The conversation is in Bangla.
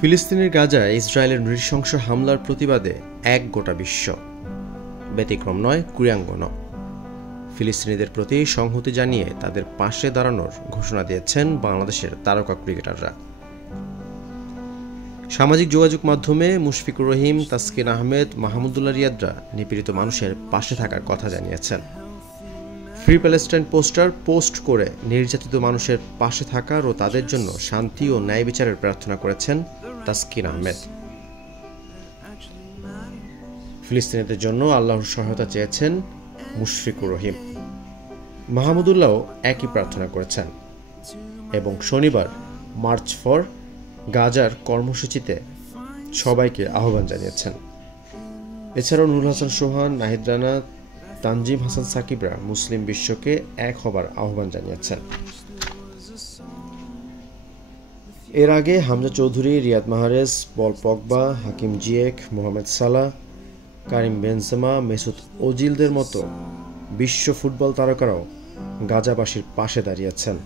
ফিলিস্তিনের গাজায় ইসরায়েলের নৃশংস হামলার প্রতিবাদে এক গোটা বিশ্ব, ব্যতিক্রম নয় কুরিয়াঙ্গনও। ফিলিস্তিনিদের প্রতি সংহতি জানিয়ে তাদের পাশে দাঁড়ানোর ঘোষণা দিয়েছেন বাংলাদেশের তারকা ক্রিকেটাররা। সামাজিক যোগাযোগ মাধ্যমে মুশফিকুর রহিম, তাসকিন আহমেদ, মাহমুদুল্লাহ রিয়াদরা নিপীড়িত মানুষের পাশে থাকার কথা জানিয়েছেন। ফ্রি প্যালেস্টাইন পোস্টার পোস্ট করে নির্যাতিত মানুষের পাশে থাকার ও তাদের জন্য শান্তি ও ন্যায় বিচারের প্রার্থনা করেছেন তাসকিন আহমেদ। ফিলিস্তিনিদের জন্য আল্লাহর সহায়তা চেয়েছেন মুশফিকুর রহিম। মাহমুদুল্লাহও একই প্রার্থনা করেছেন এবং শনিবার মার্চ ফর গাজার কর্মসূচিতে সবাইকে আহ্বান জানিয়েছেন। এছাড়াও নুরুল হাসান সোহান, নাহিদ রানা, তানজিম হাসান সাকিবরা মুসলিম বিশ্বকে এক হবার আহ্বান জানিয়েছেন। এর আগে Hamza Choudhury, Riyad Mahrez, Paul Pogba, Hakim Ziyech, Mohamed Salah, Karim Benzema, Mesut ওজিলদের মতো বিশ্ব ফুটবল তারকারাও গাজাবাসীর পাশে দাঁড়িয়েছেন।